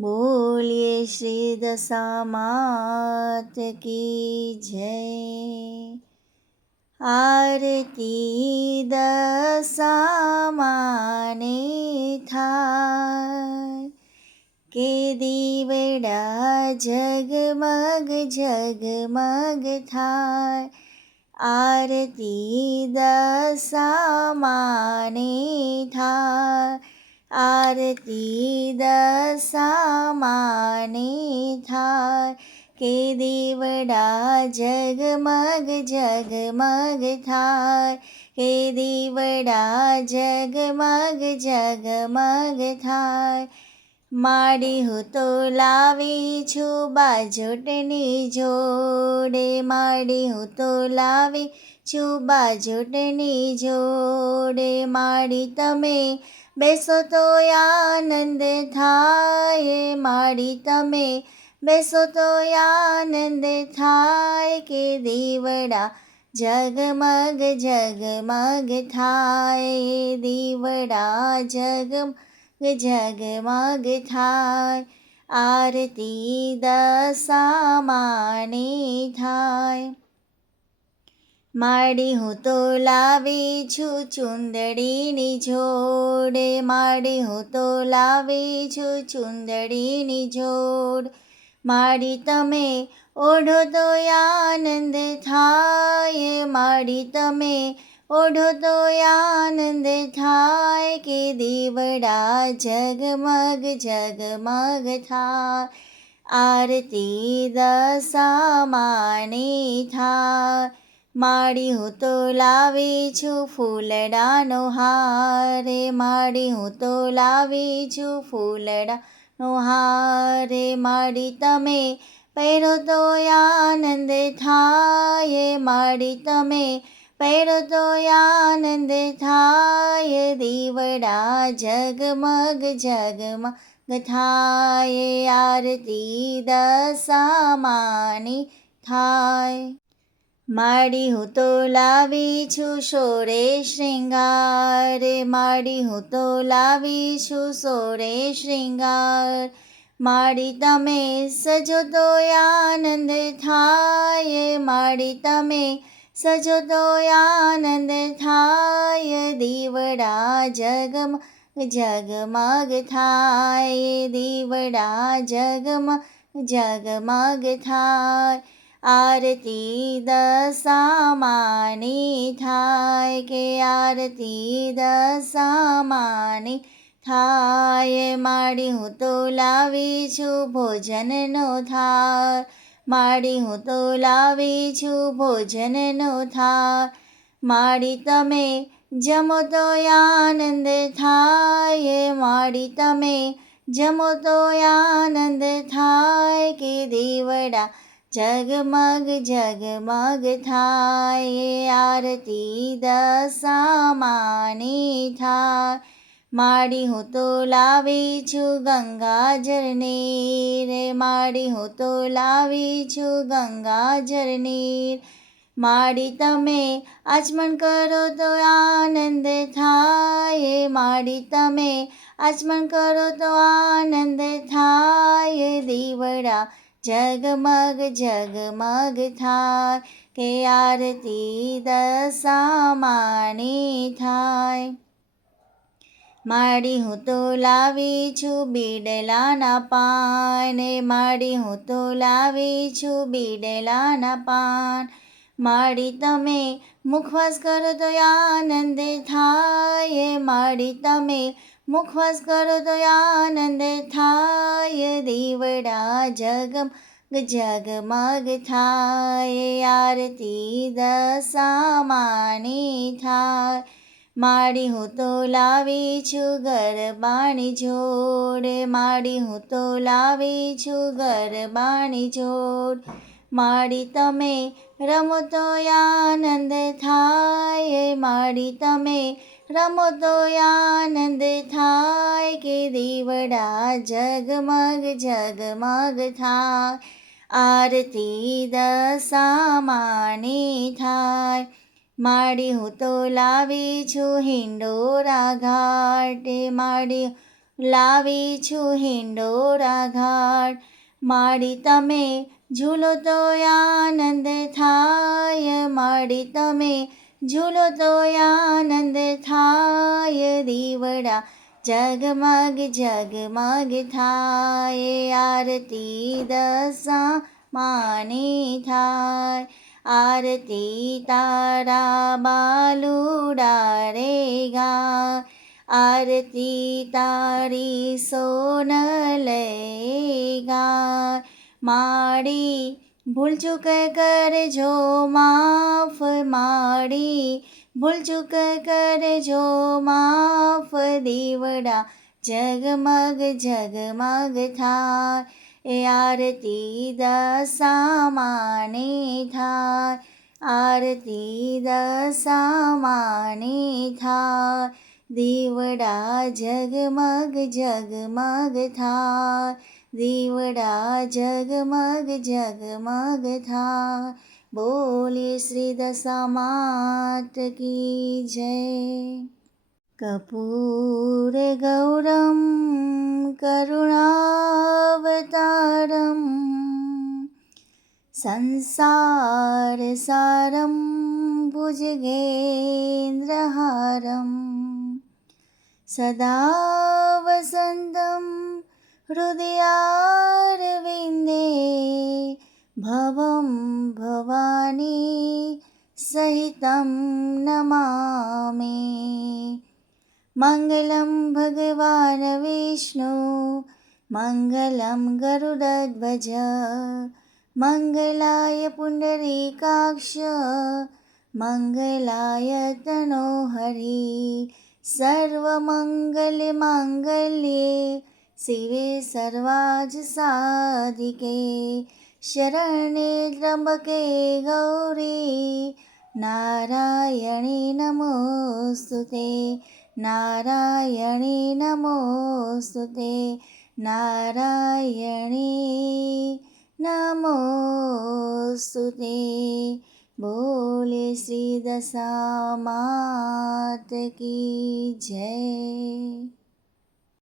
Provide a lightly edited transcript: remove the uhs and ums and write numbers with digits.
બોલીએ શ્રી દશા માત કી જય। આરતી દશા માને થાય કે દીવડા જગમગ જગમગ થાય। આરતી દશા માને થાય આરતી દશા માને થાય કે દીવડા જગમગ જગમગ થાય કે દીવડા જગમગ જગમગ થાય। માડી હું તો લાવી છું બાજોટની જોડે માડી હું તો લાવી છું બાજોટની જોડે માડી તમે બેસો તો આનંદ થાય માડી તમે બેસો તો આનંદ થાય કે દીવડા જગમગ જગમગ થાય દીવડા જગમગ જગમગ થાય। આરતી દશા માને થાય માડી હું તો લાવી છું ચુંદડીની જોડ માડી હું તો લાવી છું ચુંદડીની જોડ માડી તમે ઓઢો તો આનંદ થાય માડી તમે ઓઢો તો આનંદ થાય કે દીવડા જગમગ જગમગ થાય। આરતી દશા માને થાય માડી હું તો લાવી છું ફૂલડાનો હાર માડી હું તો લાવી છું ફૂલડાનો હાર માડી તમે પહેરો તો આનંદ થાય માડી તમે પહેરો તો આનંદ થાય દીવડા જગમગ જગમગ થાય। આરતી દશા માને થાય માડી હું તો લાવી છું સોળે શ્રૃંગાર માડી હું તો લાવી છું સોળે શ્રૃંગાર માડી તમે સજો તો આનંદ થાય માડી તમે સજો તો આનંદ થાય દીવડા જગમગ જગમગ થાય દીવડા જગમગ જગમગ થાય। આરતી દશા માને થાય કે આરતી દશા માને થાય માડી હું તો લાવી છું ભોજનનો થાળ માડી હું તો લાવી છું ભોજનનો થાળ માડી તમે જમો તો આનંદ થાય માડી તમે જમો તો આનંદ થાય કે દીવડા જગમગ જગમગ થાય। આરતી દશા માને થાય માડી હું તો લાવી છું ગંગાજળ નીર માડી હું તો લાવી છું ગંગાજળ નીર માડી તમે આચમન કરો તો આનંદ થાય માડી તમે આચમન કરો તો આનંદ થાય દીવડા જગમગ જગમગ થાય કે આરતી દશા માને થાય માડી હું તો લાવી છું બીડલાના પાન માડી હું તો લાવી છું બીડલાના પાન માડી તમે મુખવાસ કરો તો આનંદ થાય માડી તમે મુખવાસ કરો તો આનંદ થાય દીવડા જગમગ જગમગ થાય। આરતી દશા માને થાય માડી હું તો લાવી છું ગરબાની જોડ માડી હું તો લાવી છું ગરબાની જોડ માડી તમે રમો તો આનંદ થાય માડી તમે રમો તો આનંદ થાય કે દીવડા જગમગ જગમગ થાય। આરતી દશા માને થાય માડી હું તો લાવી છું હિંડોરા ઘાટે માડી લાવી છું હિંડોળા ઘાટ. માડી તમે ઝૂલો તો આનંદ થાય, માડી તમે ઝૂલો તો આનંદ થાય. દીવડા જગમગ જગમગ થાય, આરતી દશા માની થાય. આરતી તારા બાલુડા રે ગાય, આરતી તારી સોનલ ગાય. માડી ભૂલચૂક કરજો માફ, માડી ભૂલચૂક કરજો માફ. દીવડા જગમગ જગમગ થાય, એ આરતી દશા માની થાય, આરતી દશા માની થાય. દીવડા જગમગ જગમગ થાય, દીવડા જગમગ જગમગ થાય. બોલીએ શ્રી દશા માત કી જય. कर्पूर गौरम करुणावतारम, संसार सारम भुजगेन्द्रहारम. सदा वसन्तं हृदयारविन्दे, भवं भवानी सहितं नमामि. मङ्गलं भगवान् विष्णु, मङ्गलं गरुडध्वज, मङ्गलाय पुण्डरीकाक्ष, मङ्गलाय तनोहरि. सर्वमङ्गलमाङ्गल्ये शिवे सर्वार्थसाधिके, शरण्ये त्र्यम्बके गौरी नारायणी नमोऽस्तुते, नारायणी नमोऽस्तुते, नारायणी नमोऽस्तुते. बोले श्री दशा मात की जय.